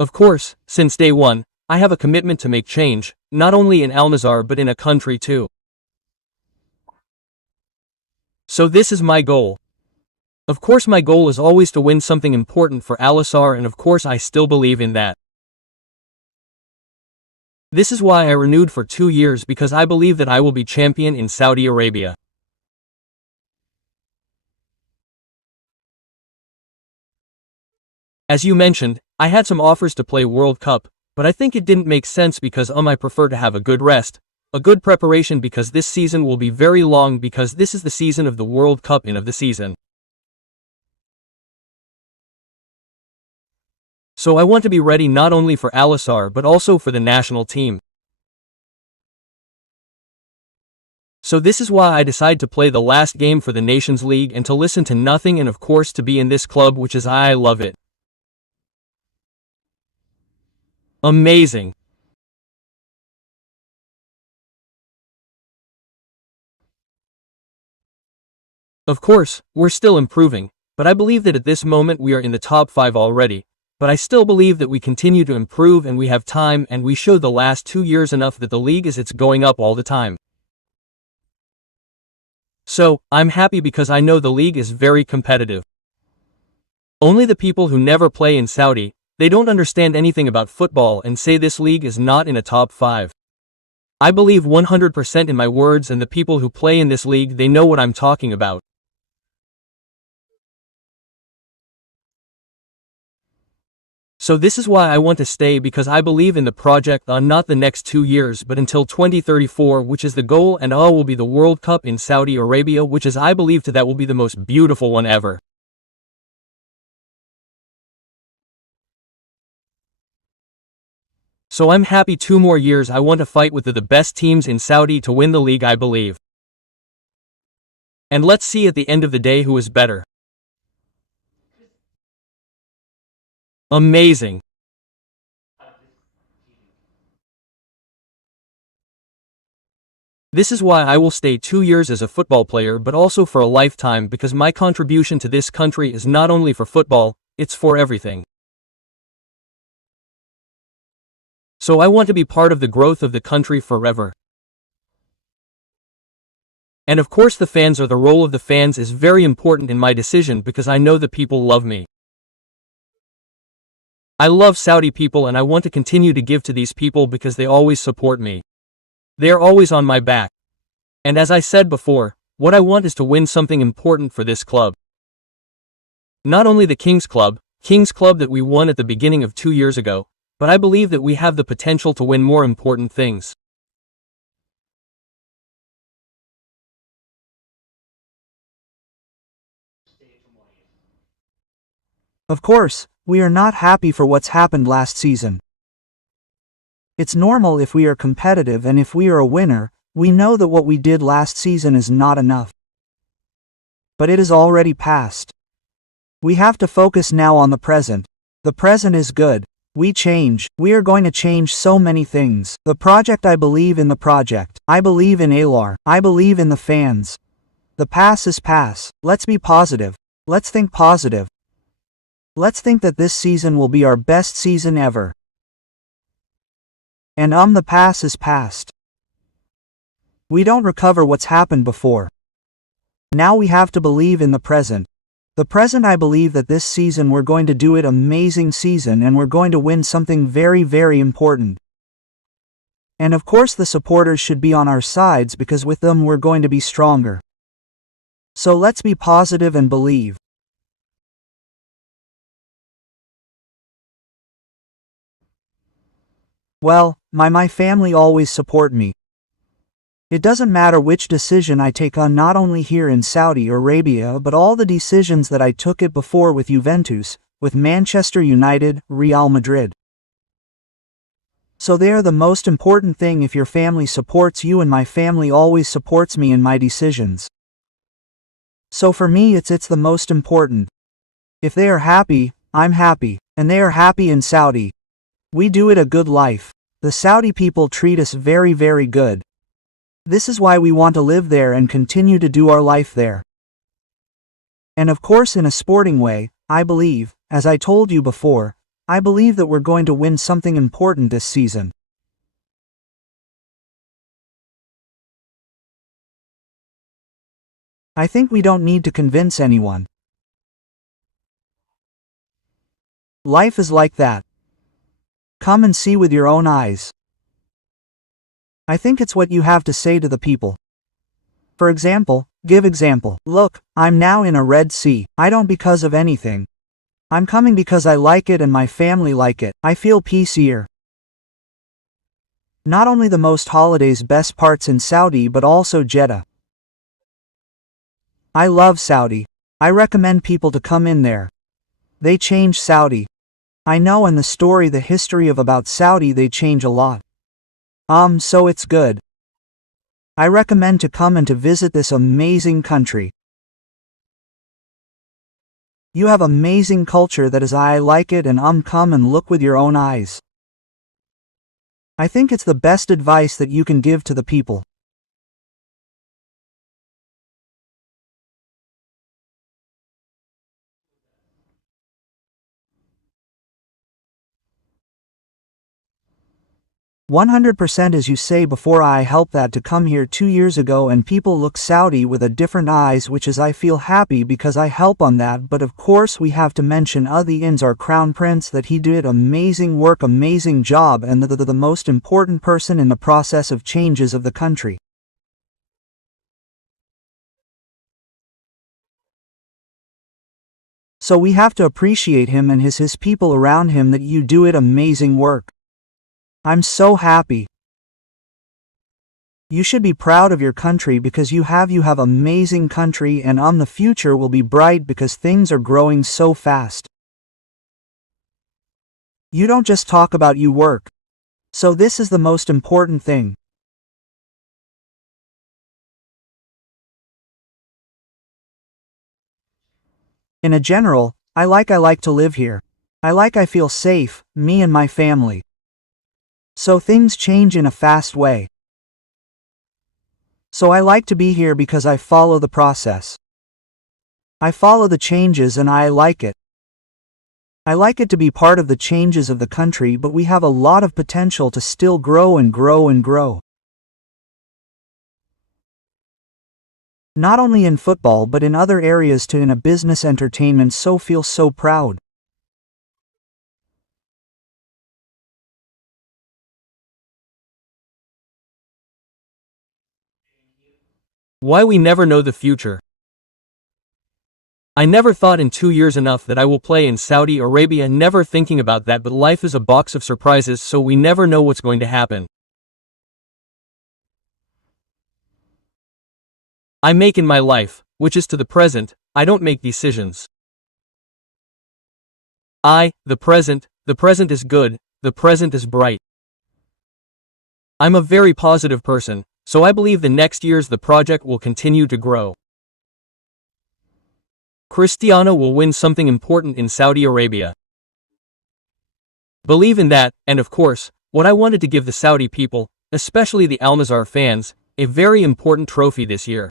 Of course, since day one, I have a commitment to make change, not only in Al Nassr but in a country too. So this is my goal. Of course my goal is always to win something important for Al Nassr, and of course I still believe in that. This is why I renewed for 2 years, because I believe that I will be champion in Saudi Arabia. As you mentioned, I had some offers to play World Cup, but I think it didn't make sense because I prefer to have a good rest, a good preparation, because this season will be very long, because this is the season of the World Cup and of the season. So I want to be ready not only for Al Nassr but also for the national team. So this is why I decided to play the last game for the Nations League and to listen to nothing, and of course to be in this club, which is I love it. Amazing. Of course, we're still improving, but I believe that at this moment we are in the top 5 already. But I still believe that we continue to improve and we have time, and we showed the last 2 years enough that the league is going up all the time. So, I'm happy because I know the league is very competitive. Only the people who never play in Saudi, they don't understand anything about football and say this league is not in a top 5. I believe 100% in my words, and the people who play in this league, they know what I'm talking about. So this is why I want to stay, because I believe in the project, not the next 2 years but until 2034, which is the goal, and will be the World Cup in Saudi Arabia, which is I believe that will be the most beautiful one ever. So I'm happy 2 more years. I want to fight with the best teams in Saudi to win the league, I believe. And let's see at the end of the day who is better. Amazing. This is why I will stay 2 years as a football player, but also for a lifetime, because my contribution to this country is not only for football, it's for everything. So I want to be part of the growth of the country forever. And of course the fans, or the role of the fans is very important in my decision, because I know the people love me. I love Saudi people, and I want to continue to give to these people because they always support me. They are always on my back. And as I said before, what I want is to win something important for this club. Not only the Kings Club that we won at the beginning of 2 years ago, but I believe that we have the potential to win more important things. Of course, we are not happy for what's happened last season. It's normal if we are competitive, and if we are a winner, we know that what we did last season is not enough. But it is already past. We have to focus now on the present. The present is good. We are going to change so many things. The project, I believe in the project. I believe in Alar. I believe in the fans. The past is past. Let's be positive. Let's think positive. Let's think that this season will be our best season ever. And the past is past. We don't recover what's happened before. Now we have to believe in the present. The present, I believe that this season we're going to do it amazing season, and we're going to win something very, very important. And of course the supporters should be on our sides, because with them we're going to be stronger. So let's be positive and believe. Well, my family always support me. It doesn't matter which decision I take on, not only here in Saudi Arabia, but all the decisions that I took it before with Juventus, with Manchester United, Real Madrid. So they are the most important thing. If your family supports you, and my family always supports me in my decisions. So for me it's the most important. If they are happy, I'm happy, and they are happy in Saudi. We do it a good life. The Saudi people treat us very, very good. This is why we want to live there and continue to do our life there. And of course in a sporting way, I believe, as I told you before, I believe that we're going to win something important this season. I think we don't need to convince anyone. Life is like that. Come and see with your own eyes. I think it's what you have to say to the people. For example, give example. Look, I'm now in a Red Sea. I don't because of anything. I'm coming because I like it and my family like it. I feel peace here. Not only the most holidays best parts in Saudi but also Jeddah. I love Saudi. I recommend people to come in there. They change Saudi. I know, and the story, the history of about Saudi, they change a lot. So it's good. I recommend to come and to visit this amazing country. You have amazing culture that is I like it and come and look with your own eyes. I think it's the best advice that you can give to the people. "100% as you say before. I helped that to come here 2 years ago and people look Saudi with a different eyes, which is I feel happy because I help on that. But of course we have to mention the ins our crown prince, that he did amazing work, amazing job, and the most important person in the process of changes of the country. So we have to appreciate him and his people around him, that you do it amazing work. I'm so happy. You should be proud of your country because you have amazing country, and the future will be bright because things are growing so fast. You don't just talk about, you work. So this is the most important thing. In a general, I like to live here. I feel safe, me and my family. So things change in a fast way. So I like to be here because I follow the process. I follow the changes and I like it. I like it to be part of the changes of the country, but we have a lot of potential to still grow and grow and grow. Not only in football but in other areas too, in a business, entertainment, so feel so proud. Why we never know the future. I never thought in 2 years enough that I will play in Saudi Arabia, never thinking about that, but life is a box of surprises, so we never know what's going to happen. I make in my life, which is to the present. I don't make decisions. The present is good, the present is bright. I'm a very positive person, so I believe the next years the project will continue to grow. Cristiano will win something important in Saudi Arabia. Believe in that, and of course, what I wanted to give the Saudi people, especially the Al Nassr fans, a very important trophy this year.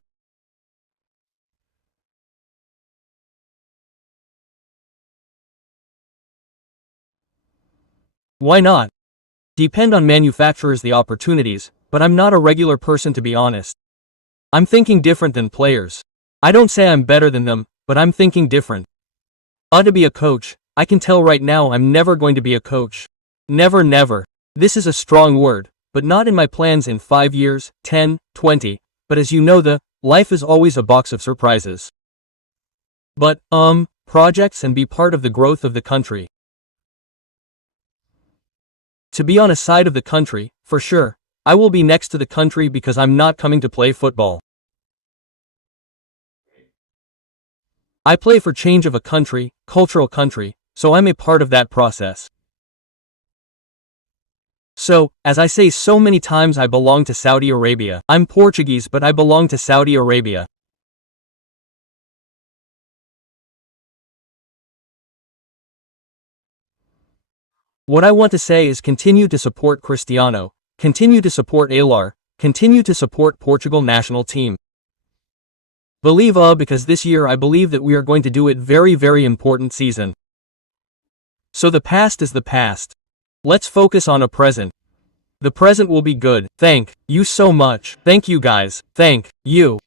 Why not? Depend on manufacturers the opportunities, but I'm not a regular person, to be honest. I'm thinking different than players. I don't say I'm better than them, but I'm thinking different. To be a coach, I can tell right now I'm never going to be a coach. Never, never. This is a strong word, but not in my plans in 5 years, 10, 20, but as you know, life is always a box of surprises. But, projects and be part of the growth of the country. To be on a side of the country, for sure. I will be next to the country because I'm not coming to play football. I play for change of a country, cultural country, so I'm a part of that process. So, as I say so many times, I belong to Saudi Arabia. I'm Portuguese, but I belong to Saudi Arabia. What I want to say is continue to support Cristiano, continue to support Alar, continue to support Portugal national team. Believe because this year I believe that we are going to do it very, very important season. So the past is the past. Let's focus on a present. The present will be good. Thank you so much. Thank you guys. Thank you.